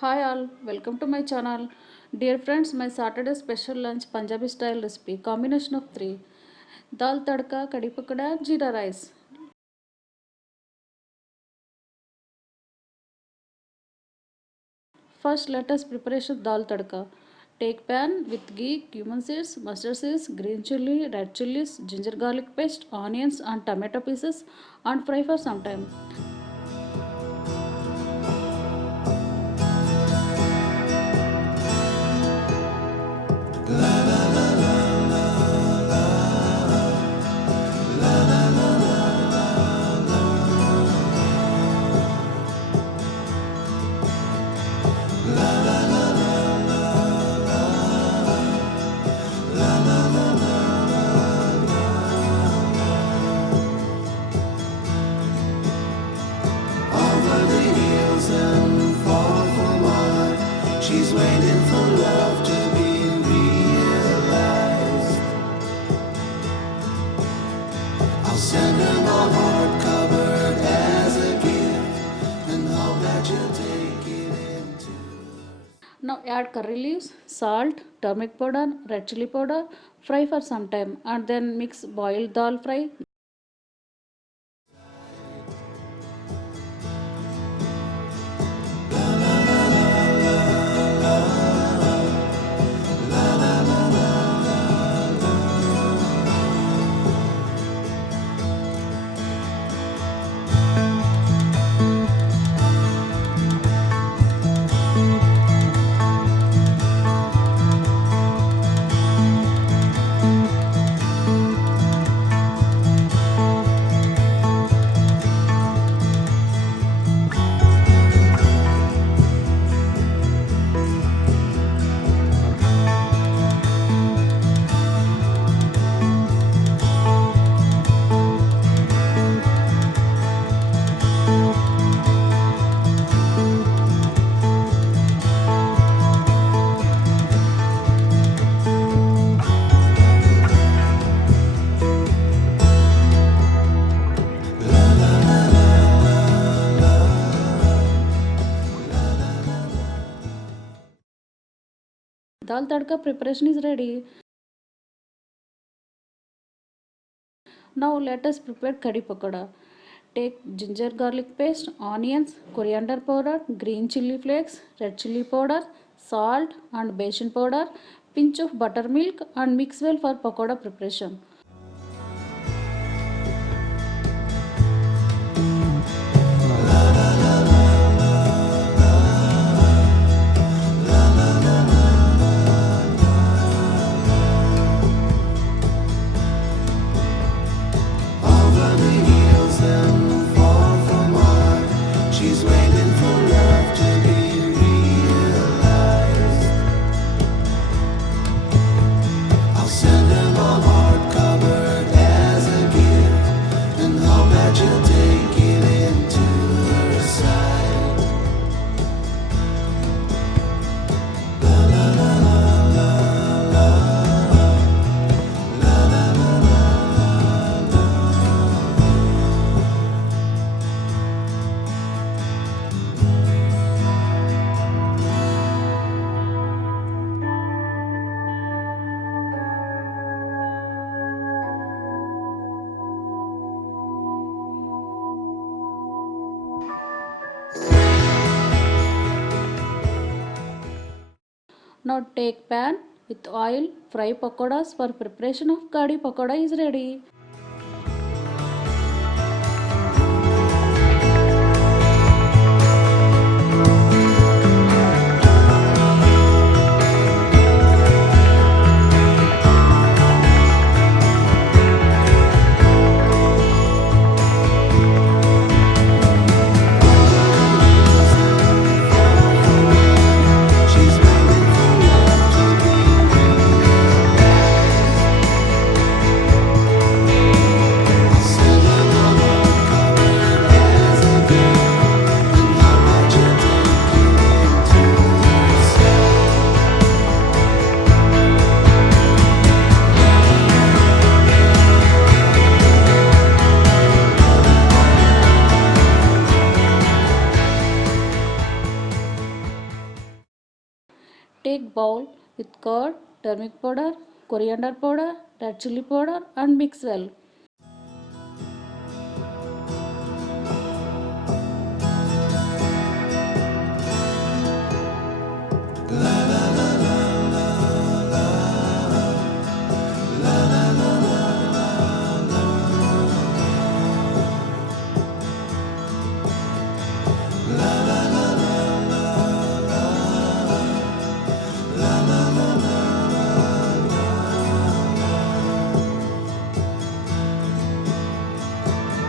Hi all, welcome to my channel. Dear friends, my Saturday special lunch Punjabi style recipe combination of three dal tadka, kadi pakada, jeera rice. First, let us preparation dal tadka. Take pan with ghee, cumin seeds, mustard seeds, green chili, red chilies, ginger garlic paste, onions and tomato pieces and fry for some time. Over the hills and far from her, she's waiting for love to be realized. I'll send her my heart covered as a gift and hope that you'll take it into. Now add curry leaves, salt, turmeric powder, red chili powder, fry for some time and then mix boiled dal fry. Dal tadka preparation is ready. Now let us prepare curry pakoda. Take ginger garlic paste, onions, coriander powder, green chili flakes, red chili powder, salt and basil powder, pinch of buttermilk and mix well for pakoda preparation. Over the hills and far from her, she's waiting for love to be realized. I'll send her my heart covered as a gift and hope that you'll take it into her side. Now take pan with oil, fry pakodas for preparation of curry pakoda is ready. She's waiting for love to be realized. Take bowl with curd, turmeric powder, coriander powder, red chili powder and mix well.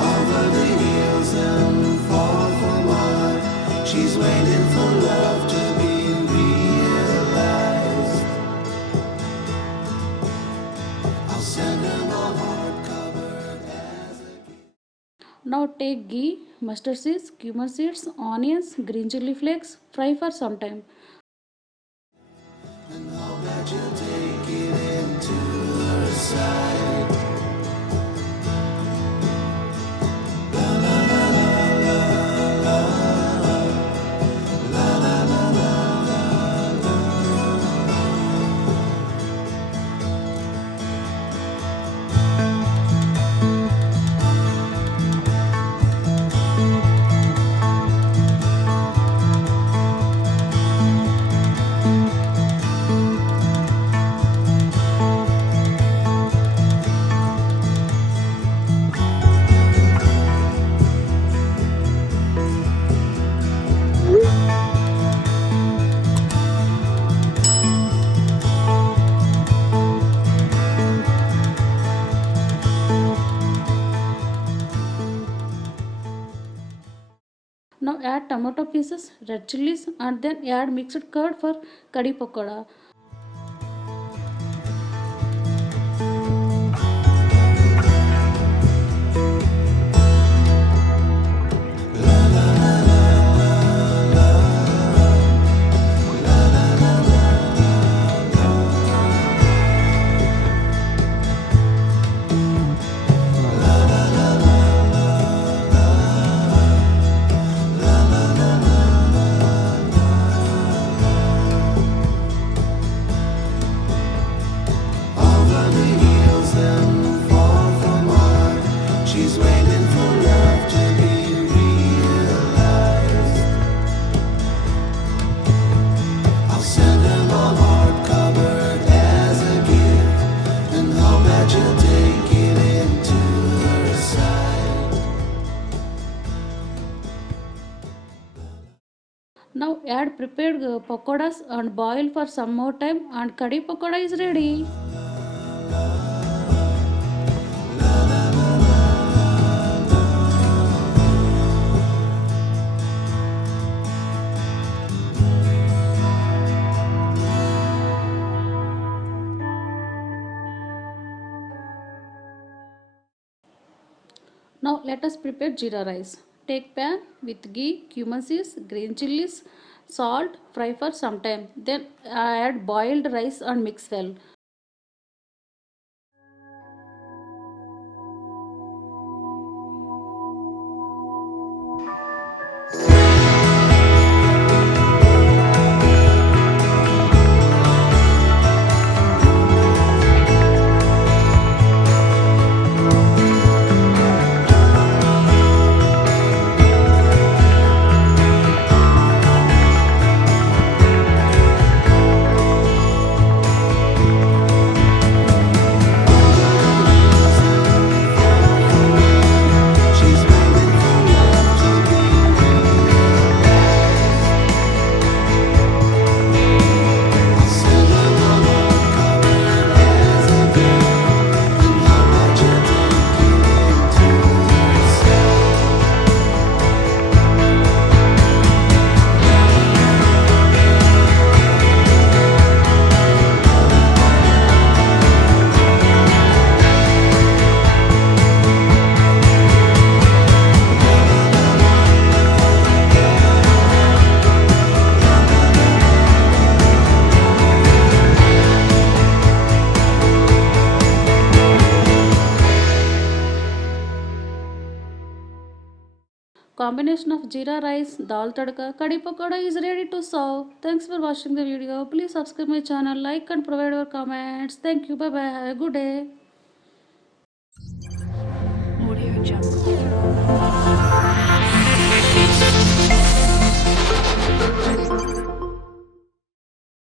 Over the hills and far from home, she's waiting for love to be realized. I'll send her my heart covered as a gift. Now take ghee, mustard seeds, cumin seeds, onions, green chili flakes, fry for some time. And hope that you'll take it into her side. Now add tomato pieces, red chilies and then add mixed curd for kadhi pakoda. Over the hills and far from home, she's waiting for love to be realized. I'll send her my heart covered as a gift and hope that you'll take it into her side. Now add prepared pakodas and boil for some more time and kadhi pakoda is ready. Now let us prepare jeera rice. Take pan with ghee, cumin seeds, green chilies, salt, fry for some time. Then add boiled rice and mix well. combination of jeera rice, dal tadka, kadhi pakoda is ready to serve. Thanks for watching the video. Please subscribe my channel, like and provide your comments. Thank you. Bye bye. Have a good day. Audio Jungle.